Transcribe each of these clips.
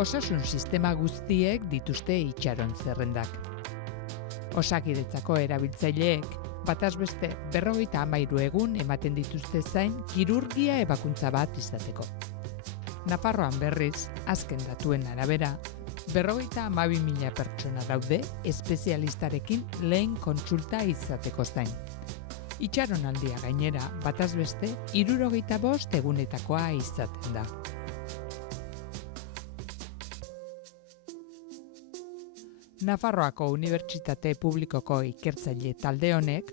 Osasun sistema guztiek dituzte itxaron zerrendak. Osakidetzako erabiltzaileek bataz beste 53 egun ematen dituzte zain kirurgia ebakuntza bat izateko. Nafarroan berriz, azken datuen arabera, 52.000 pertsona daude espezialistarekin lehen kontsulta izateko zain. Itxaronaldia gainera, bataz beste, 65 egunetakoa izaten da. Nafarroako Unibertsitate Publikoko ikertzaile talde honek,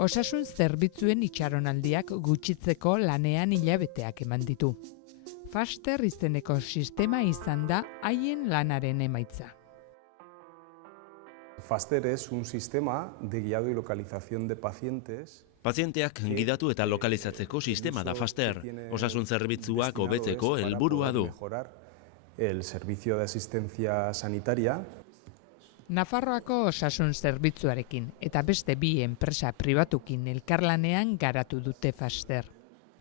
osasun zerbitzuen itxaronaldiak gutxitzeko lanean hilabeteak eman ditu. Faster izeneko sistema izan da haien lanaren emaitza. Faster es un sistema de guiado y localización de pacientes. Pazienteak gidatu eta lokalizatzeko sistema da Faster. Osasun zerbitzuak hobetzeko helburua du. Mejorar el servicio de asistencia sanitaria. Nafarroako osasun zerbitzuarekin eta beste bi enpresa pribatukin elkarlanean garatu dute Faster.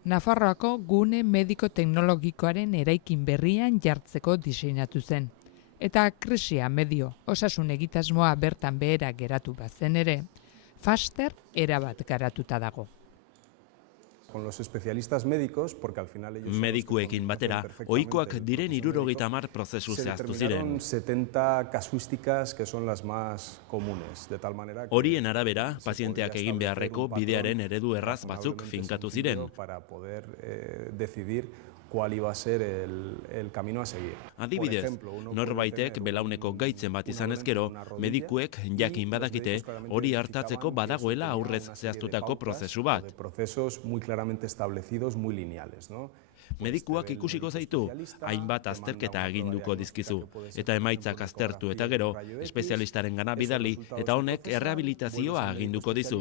Nafarroako gune mediko teknologikoaren eraikin berrian jartzeko diseinatu zen. Eta krisia medio osasun egitasmoa bertan behera geratu bazen ere, Faster erabat garatuta dago. Con los especialistas médicos, porque al final ellos Medikuekin batera, ohikoak diren 70 prozesu zehaztu ziren. 70 casuísticas que son las más comunes, de tal manera que Horien arabera, pazienteak egin beharreko bidearen eredu erraz batzuk finkatu ziren. para poder decidir cuál iba a ser el camino a seguir. Adibidez, norbaitek belauneko gaitzen bat izan ezkero, medikuek jakin badakite hori hartatzeko badagoela aurrez zehaztutako prozesu bat. Procesos muy claramente establecidos, muy lineales, ¿no? Medikuak ikusiko zaitu, hainbat azterketa aginduko dizkizu, eta emaitzak aztertu eta gero, espezialistaren gana bidali, eta honek errehabilitazioa aginduko dizu.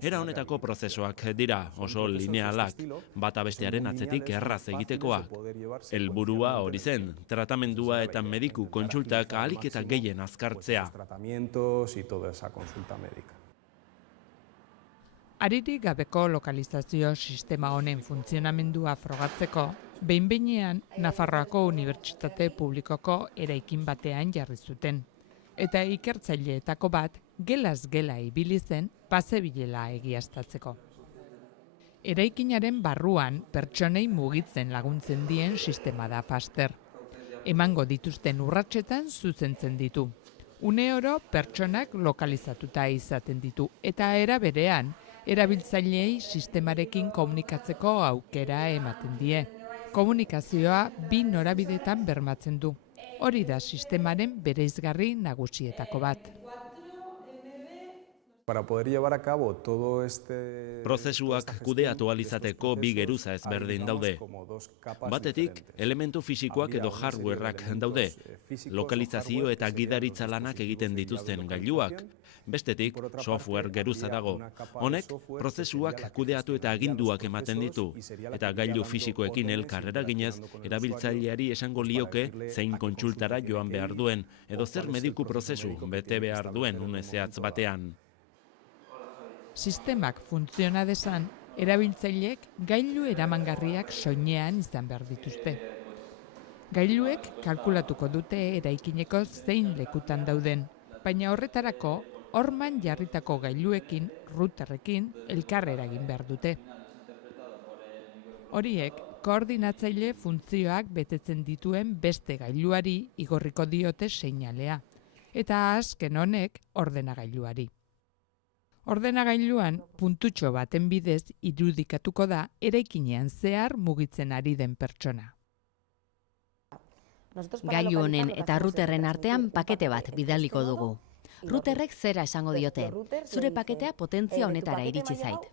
Era honetako prozesuak dira oso linealak, bata bestearen atzetik erraz egitekoak. Helburua hori zen, tratamendua eta mediku kontsultak ahalik eta gehien azkartzea. Tratamientos y toda esa consulta médica. Aririk gabeko lokalizazio sistema honen funtzionamendua frogatzeko, behin-behinean Nafarroako Unibertsitate Publikoko eraikin batean jarri zuten. Eta ikertzaileetako bat gelaz gela ibili zen pasebilela egiaztatzeko. Eraikinaren barruan pertsonei mugitzen laguntzen dien sistema da Faster. Emango dituzten urratsetan zuzentzen ditu. Uneoro pertsonak lokalizatuta izaten ditu eta era berean erabiltzaileei sistemarekin komunikatzeko aukera ematen die. Komunikazioa bi norabidetan bermatzen du. Hori da sistemaren bereizgarri nagusietako bat. Para poder llevar a cabo todo Prozesuak kudeatu ahal izateko bi geruza ezberdin daude. Batetik, elementu fisikoak edo hardwareak daude, lokalizazio eta gidaritza lanak egiten dituzten gailuak. Bestetik, software geruza dago. Honek, prozesuak kudeatu eta aginduak ematen ditu, eta gailu fisikoekin elkar eraginez, erabiltzaileari esango lioke zein kontsultara joan behar duen, edo zer mediku prozesu bete behar duen une zehatz batean. Sistemak funtziona dezan, erabiltzaileek gailu eramangarriak soinean izan behar dituzte. Gailuek kalkulatuko dute eraikineko zein lekutan dauden, baina horretarako horman jarritako gailuekin, routerrekin, elkar eragin behar dute. Horiek, koordinatzaile funtzioak betetzen dituen beste gailuari igorriko diote seinalea, eta azken honek ordenagailuari. Ordenagailuan puntutxo baten bidez irudikatuko da eraikinean zehar mugitzen ari den pertsona. Gailu honen eta routerren artean pakete bat bidaliko dugu. Routerrek zera esango diote, zure paketea potentzia honetara iritsi zait.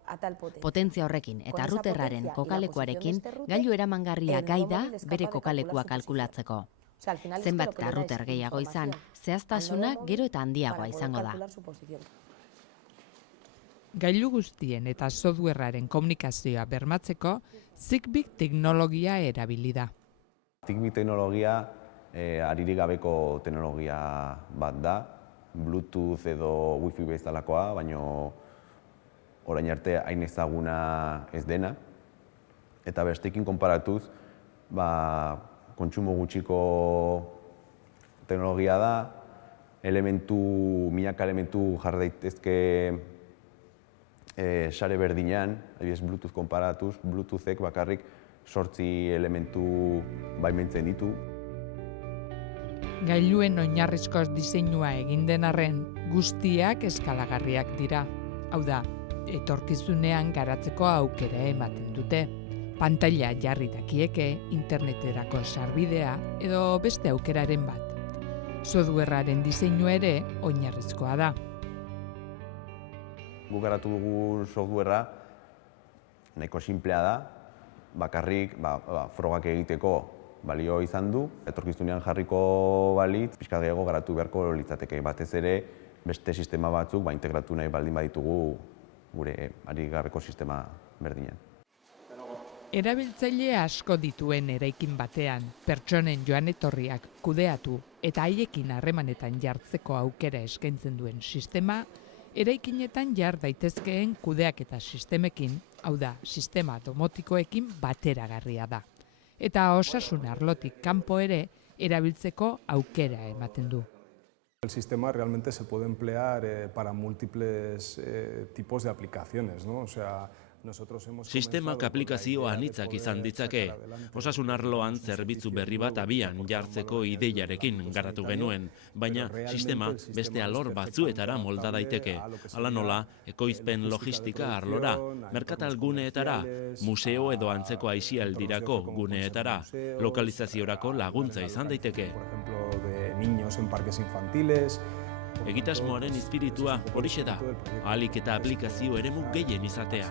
Potentzia horrekin eta routerraren kokalekuarekin gailu eramangarria gai da bere kokalekua kalkulatzeko. Zenbat eta router gehiago izan, zehaztasuna gero eta handiagoa izango da. Gailu guztien eta softwarearen komunikazioa bermatzeko Zigbee teknologia erabili da. Zigbee teknologia aririk gabeko teknologia bat da, Bluetooth edo Wi-Fi bezalakoa, baina orain arte hain ezaguna ez dena. Eta bestekin konparatuz, kontsumo gutxiko teknologia da, milaka elementu jar daitezke sare berdinean, adibidez Bluetooth konparatuz, Bluetoothek bakarrik 8 elementu baimentzen ditu. Gailuen oinarrizko diseinua egin den arren, guztiak eskalagarriak dira. Hau da, etorkizunean garatzeko aukera ematen dute. Pantaila jarri dakieke, interneterako sarbidea edo beste aukeraren bat. Softwarearen diseinua ere oinarrizkoa da. Guk garatu dugun softwarea nahiko sinplea da, bakarrik frogak egiteko balio izan du. Etorkizunean jarriko balitz, pixka gehiago garatu beharko litzateke. Batez ere, beste sistema batzuk integratu nahi baldin baditugu gure ari gabeko sistema berdinean. Erabiltzaile asko dituen eraikin batean, pertsonen joan etorriak kudeatu eta haiekin harremanetan jartzeko aukera eskaintzen duen sistema, eraikinetan jar daitezkeen kudeaketa sistemekin, hau da, sistema domotikoekin bateragarria da. Eta osasun arlotik kanpo ere erabiltzeko aukera ematen du. El sistema realmente se puede emplear para múltiples tipos de aplicaciones, ¿no? O sea, sistemak aplikazio anitzak izan ditzake. Osasun arloan zerbitzu berri bat abian jartzeko ideiarekin garatu genuen, baina sistema beste alor batzuetara molda daiteke. Hala nola, ekoizpen logistika arlora, merkatalguneetara, museo edo antzeko aisialdirako guneetara, lokalizaziorako laguntza izan daiteke. Egitasmoaren espiritua horixe da, ahalik eta aplikazio eremu gehien izatea.